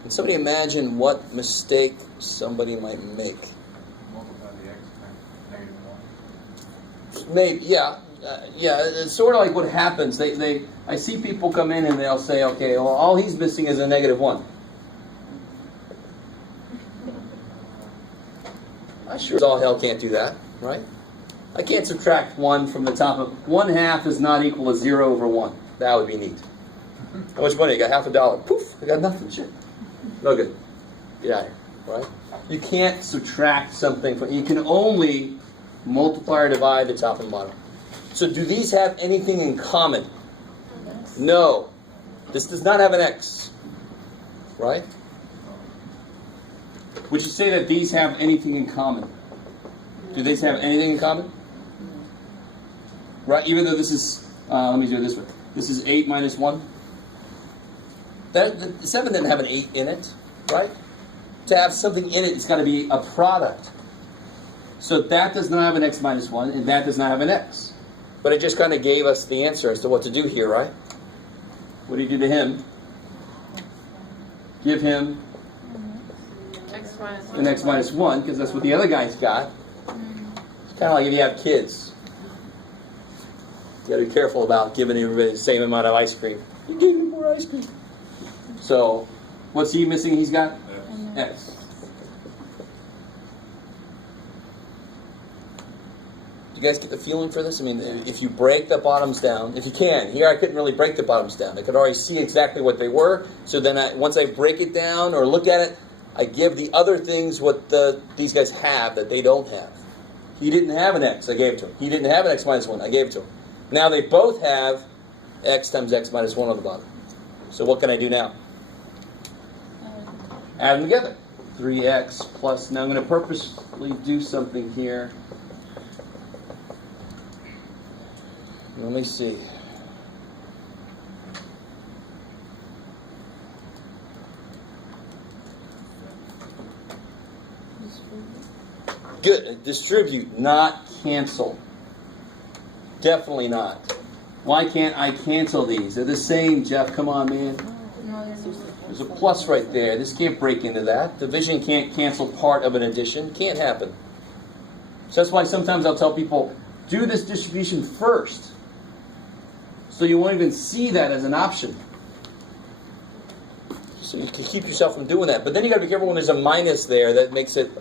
Can somebody imagine what mistake somebody might make? Multiply the x times -1. Maybe, yeah. It's sort of like what happens. I see people come in and they'll say, okay, well, all he's missing is a -1. I sure as all hell can't do that, right? I can't subtract 1 from the top of... 1/2 is not equal to 0 over 1. That would be neat. How much money? You got $50. Poof, I got nothing. Shit. No good. Get out of here, right? You can't subtract something from... You can only multiply or divide the top and bottom. So do these have anything in common? No. This does not have an x. Right? Would you say that these have anything in common? Do these have anything in common? Right? Even though this is... let me do it this way. This is 8 minus 1. The 7 didn't have an 8 in it. Right? To have something in it, it's got to be a product. So that does not have an x minus 1, and that does not have an x. But it just kind of gave us the answer as to what to do here, right? What do you do to him? Give him X minus an x minus 1, because that's what the other guy's got. It's kind of like if you have kids. You got to be careful about giving everybody the same amount of ice cream. You gave me more ice cream. So, what's he missing? He's got x. You guys get the feeling for this? I mean, if you break the bottoms down, if you can. Here I couldn't really break the bottoms down. I could already see exactly what they were. So then once I break it down or look at it, I give the other things what these guys have that they don't have. He didn't have an x, I gave it to him. He didn't have an x minus 1, I gave it to him. Now they both have x times x minus 1 on the bottom. So what can I do now? Add them together. 3x plus, now I'm going to purposely do something here. Let me see. Good. Distribute, not cancel. Definitely not. Why can't I cancel these? They're the same, Jeff. Come on, man. There's a plus right there. This can't break into that. Division can't cancel part of an addition. Can't happen. So that's why sometimes I'll tell people, do this distribution first. So you won't even see that as an option. So you can keep yourself from doing that. But then you got to be careful when there's a minus there. That makes it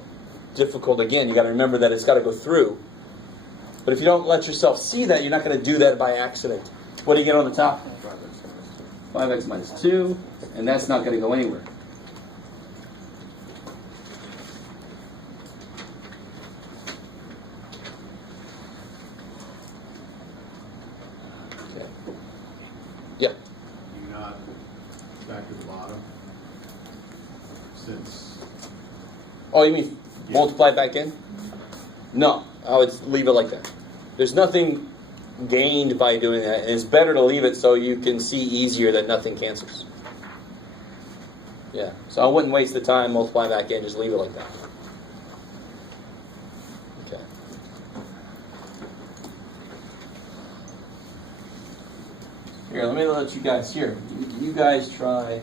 difficult again. You got to remember that it's got to go through. But if you don't let yourself see that, you're not going to do that by accident. What do you get on the top? 5x minus 2. And that's not going to go anywhere. Okay. Yeah. Do you not back to the bottom? Since Oh, you mean multiply back in? No, I would leave it like that. There's nothing gained by doing that. And it's better to leave it so you can see easier that nothing cancels. Yeah, so I wouldn't waste the time multiplying back in. Just leave it like that. Okay. Here, let me let you guys here. You guys try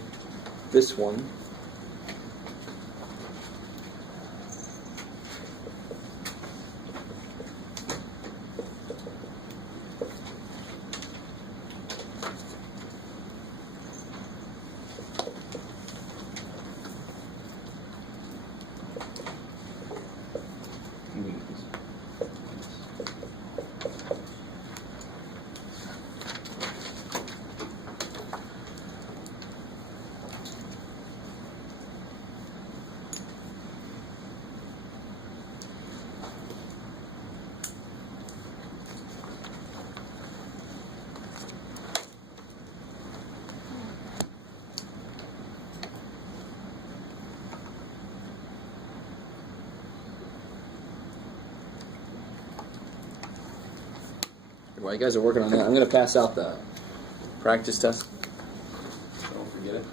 this one. while you guys are working on that, I'm going to pass out the practice test. Don't forget it.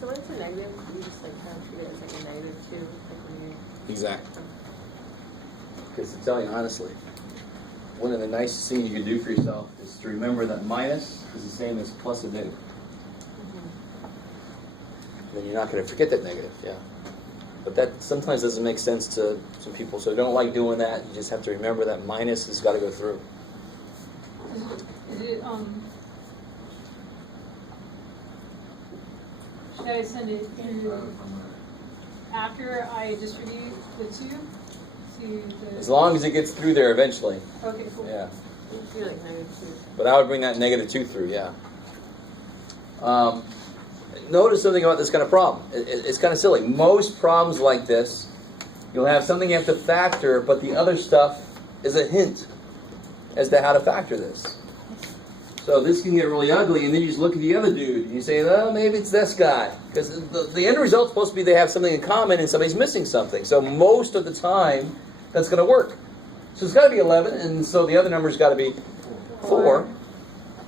So when it's a negative, you just like kind of treat it as like a negative too, like when you. Exactly. Because to tell you honestly, one of the nicest things you can do for yourself is to remember that minus is the same as plus a negative. Then you're not going to forget that negative, yeah. But that sometimes doesn't make sense to some people, so don't like doing that. You just have to remember that minus has got to go through. Is it, should I send it in after I distribute the 2 to the? As long as it gets through there eventually, Okay, cool. yeah. You feel like negative 2. But I would bring that negative 2 through, yeah. Notice something about this kind of problem. It's kind of silly. Most problems like this, you'll have something you have to factor, but the other stuff is a hint as to how to factor this. So this can get really ugly, and then you just look at the other dude, and you say, oh, maybe it's this guy. Because the end result's supposed to be they have something in common, and somebody's missing something. So most of the time, that's going to work. So it's got to be 11, and so the other number's got to be 4.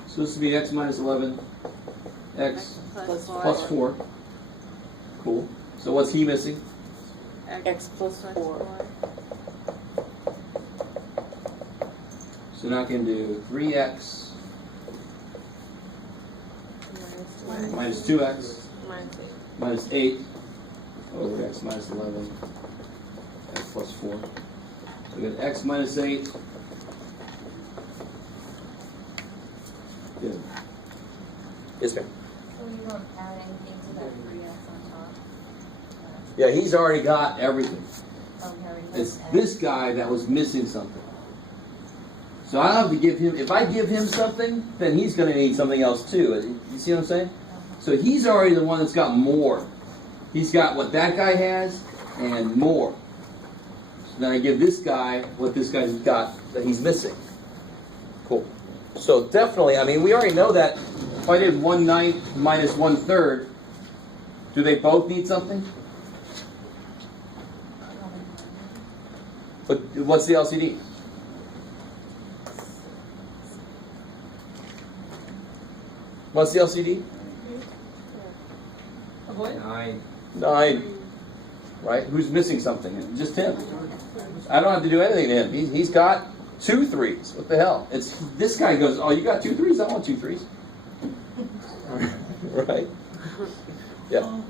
So this would be x minus 11, x plus 4. Cool. So what's he missing? X plus 4. So now I can do 3x minus 2x minus 8 over x minus 11, x plus 4. So we got x minus 8. Good. Yes, ma'am. So you don't add anything to that 3x on top? Yeah, he's already got everything. Oh, you already It's got this guy that was missing something. So I have to give him, if I give him something, then he's going to need something else too. You see what I'm saying? So he's already the one that's got more. He's got what that guy has and more. So then I give this guy what this guy's got that he's missing. Cool. So definitely, I mean, we already know that if I did 1/9 minus 1/3, do they both need something? But what's the LCD? What's the LCD? What? 9. 9. Right? Who's missing something? Just him. I don't have to do anything to him. He's got 2 3s. What the hell? It's this guy goes, oh, you got 2 3s? I want 2 3s. Right? Yeah.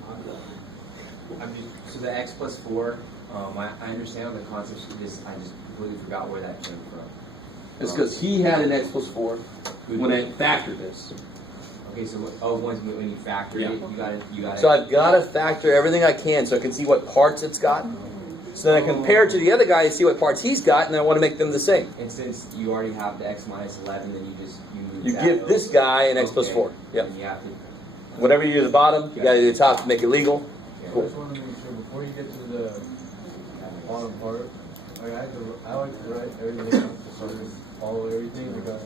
So the x plus 4, I understand the concept of this. I just completely forgot where that came from. It's because he had an x plus 4 when I factored this. Okay, so when you factor it, you got it. So I've got to factor everything I can so I can see what parts it's got. So then I compare it to the other guy and see what parts he's got, and then I want to make them the same. And since you already have the x minus 11, then You give this guy an x plus 4. Yep. And you have to. Whatever you do at the bottom, you got to do the top to make it legal. I Cool. just want to make sure before you get to the bottom part, I like to write everything out to sort of follow everything. We got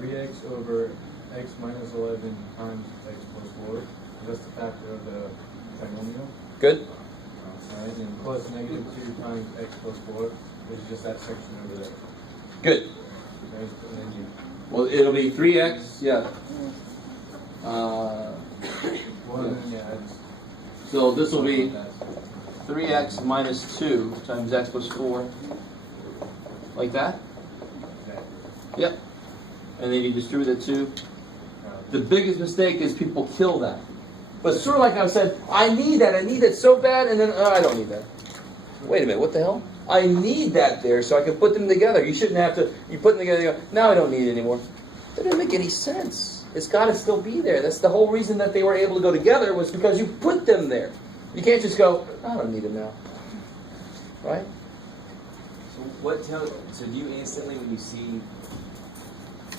3x over x minus 11 times x plus 4. That's the factor of the trinomial. Good. Alright, and plus negative 2 times x plus 4 is just that section over there. Good. And then you Well, it'll be 3x, yeah. So this will be 3x minus 2 times x plus 4. Like that? Yep. And then you distribute the 2. The biggest mistake is people kill that. But it's sort of like I said, I need that so bad, and then, I don't need that. Wait a minute, what the hell? I need that there so I can put them together. You shouldn't have to, you put them together and you go, now I don't need it anymore. That doesn't make any sense. It's got to still be there. That's the whole reason that they were able to go together was because you put them there. You can't just go, I don't need them now. Right? So do you instantly, when you see,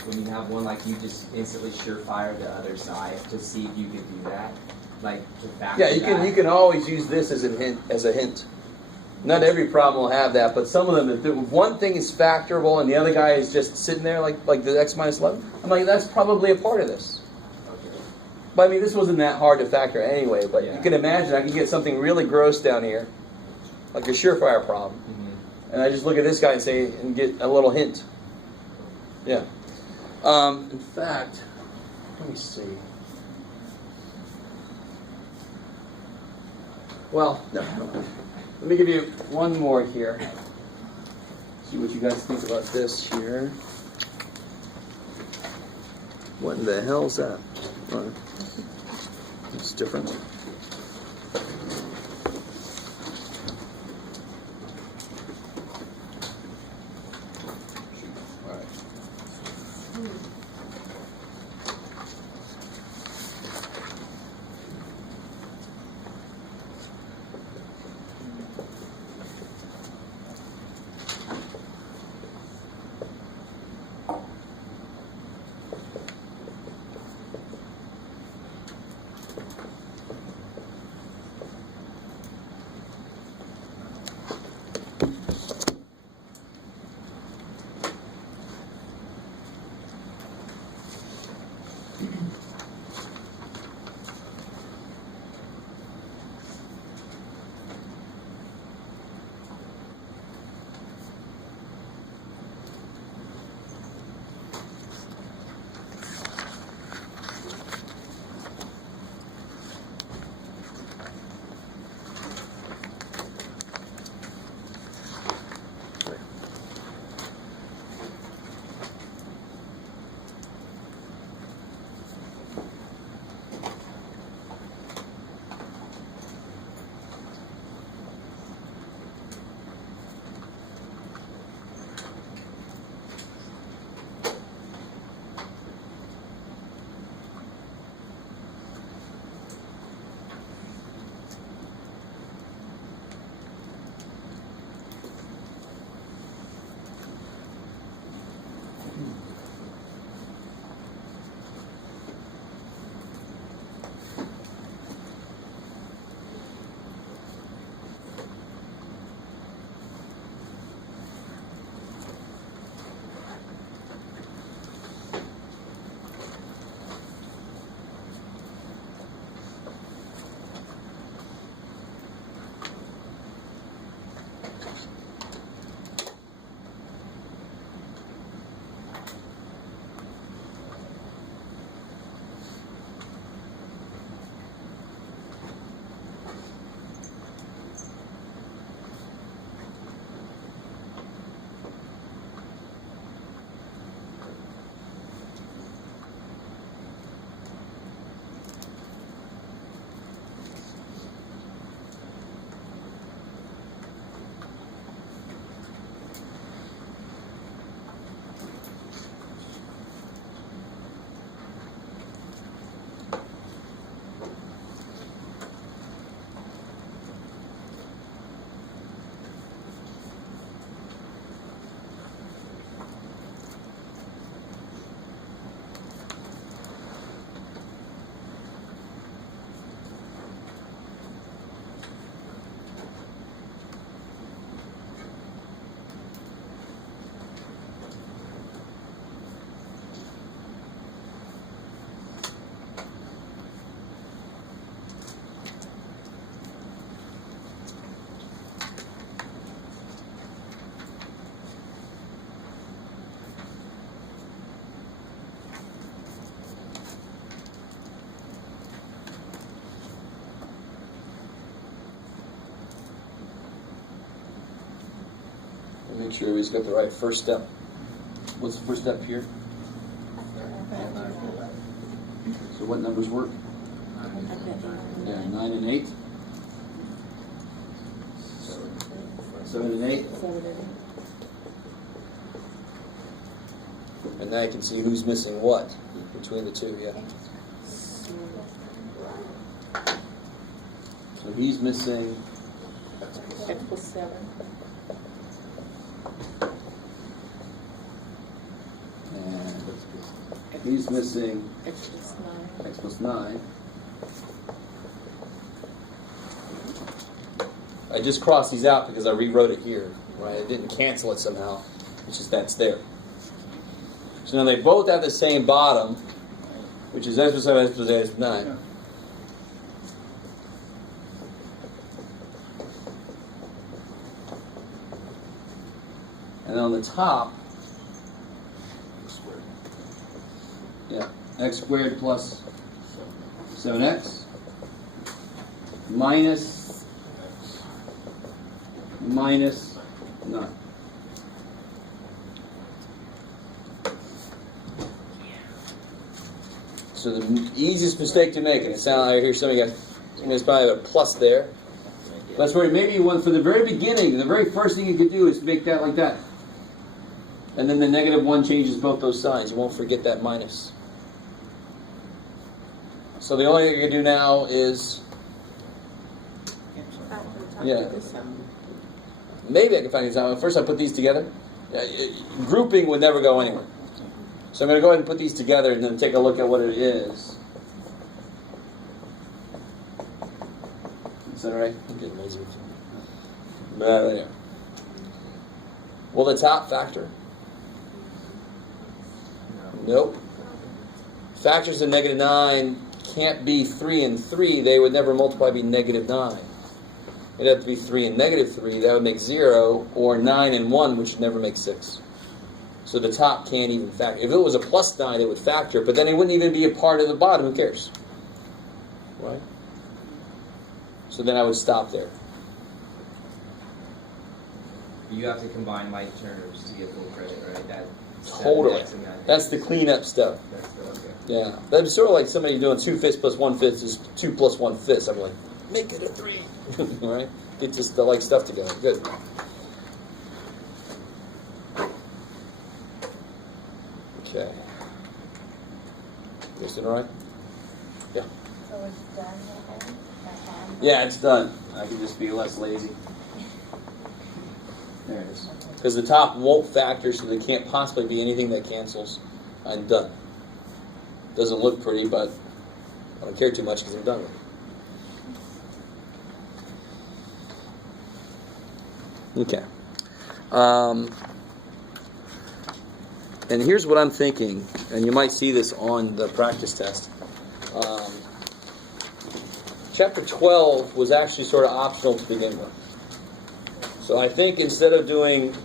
when you have one, like you just instantly surefire the other side to see if you can do that? Like to factor Yeah, you can always use this as a hint. Not every problem will have that, but some of them, if one thing is factorable and the other guy is just sitting there like the x minus 11, I'm like, that's probably a part of this. But I mean, this wasn't that hard to factor anyway, but you can imagine I can get something really gross down here, like a surefire problem. Mm-hmm. And I just look at this guy and say, and get a little hint. Yeah. In fact, let me see. Well, no. Let me give you one more here. See what you guys think about this here. What in the hell's that? Oh, it's different. Make sure everybody's got the right first step. What's the first step here? So what numbers work? Yeah, 9 and 8. 7 and 8. And now you can see who's missing what between the two, yeah. So he's missing X plus 7. and he's missing X plus 9. x plus 9. I just crossed these out because I rewrote it here, right? I didn't cancel it somehow. It's just that's there. So now they both have the same bottom, which is x plus 7, x plus 8, x plus 9. And then on the top, yeah, x squared plus 7x minus 9. So the easiest mistake to make, and it sounds like I hear some of you guys, there's probably a plus there. That's where maybe one for the very beginning, the very first thing you could do is make that like that. And then the -1 changes both those signs. You won't forget that minus. So the only thing you can do now is, yeah, maybe I can find an example. First I put these together. Grouping would never go anywhere. So I'm going to go ahead and put these together and then take a look at what it is. Is that all right? I'm getting lazy. There. Will the top factor? Nope. Factors of -9 can't be 3 and 3. They would never multiply be -9. It'd have to be 3 and -3. That would make 0, or 9 and 1, which would never make 6. So the top can't even factor. If it was a +9, it would factor, but then it wouldn't even be a part of the bottom. Who cares? Right? So then I would stop there. You have to combine like terms to get full credit, right? That Totally. That's the cleanup stuff. That's the, okay. Yeah. That'd be sort of like somebody doing 2/5 plus 1/5 is 2 plus 1/5. I'm like, make it a 3. All right? Get just the like stuff together. Good. Okay. You guys doing all right? Yeah. So it's done, okay? Yeah, it's done. I can just be less lazy. There it is. Because the top won't factor, so there can't possibly be anything that cancels. I'm done. Doesn't look pretty, but I don't care too much because I'm done with it. Okay. And here's what I'm thinking, and you might see this on the practice test. Chapter 12 was actually sort of optional to begin with. So I think instead of doing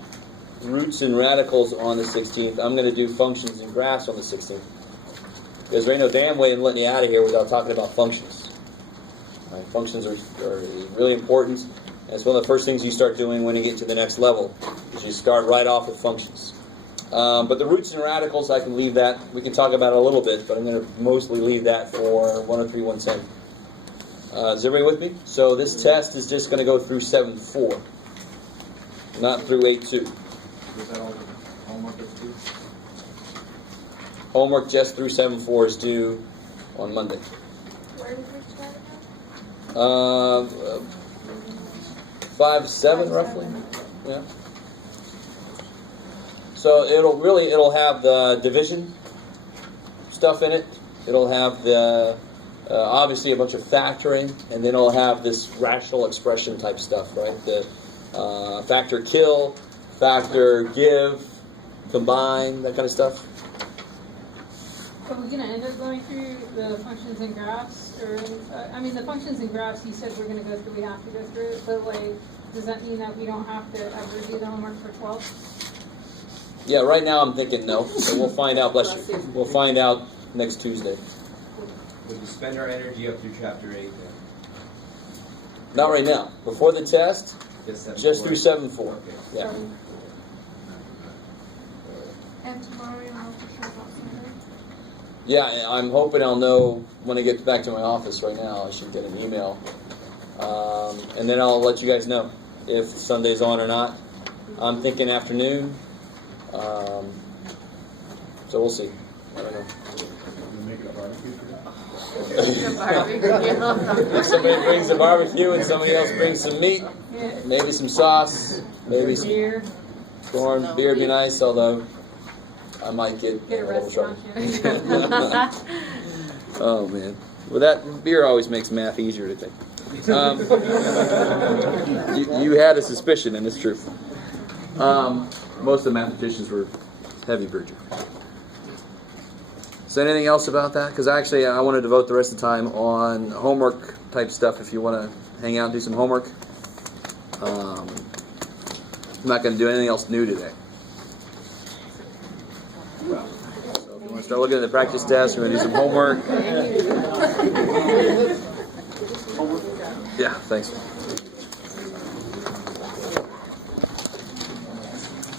roots and radicals on the 16th, I'm going to do functions and graphs on the 16th. Because there ain't no damn way I'm letting you out of here without talking about functions. Right? Functions are really important. And it's one of the first things you start doing when you get to the next level, is you start right off with functions. But the roots and radicals, I can leave that. We can talk about it a little bit, but I'm going to mostly leave that for 103, 110. Is everybody with me? So this test is just going to go through 7.4, not through 8.2. Is that all the homework that's due? Homework just through 7.4 is due on Monday. Where did we start now? 5, 7 roughly. Yeah. So it'll have the division stuff in it. It'll have the obviously a bunch of factoring, and then it'll have this rational expression type stuff, right? The factor kill, factor give, combine, that kind of stuff. Are we gonna end up going through the functions and graphs, or the functions and graphs? You said we're gonna go through. We have to go through it, but like, does that mean that we don't have to ever do the homework for 12? Yeah, right now I'm thinking no, but we'll find out. Bless you. We'll find out next Tuesday. Would we spend our energy up through chapter 8 then? Not right now. Before the test, just through 7.4. Okay. Yeah. And tomorrow you'll know for sure about Sunday? Yeah, I'm hoping I'll know when I get back to my office right now. I should get an email. And then I'll let you guys know if Sunday's on or not. I'm thinking afternoon. So we'll see. I don't know. If somebody brings a barbecue and somebody else brings some meat, maybe some sauce, maybe some Beer. corn. Beer would be nice, although I might get Get a in little trouble. restaurant. Oh man. Well, that beer always makes math easier to take. You had a suspicion, and it's true. Most of the mathematicians were heavy virgin. Is there anything else about that? Because actually, I want to devote the rest of the time on homework type stuff. If you want to hang out and do some homework, I'm not going to do anything else new today. So if you want to start looking at the practice test, we're going to do some homework. Yeah, thanks.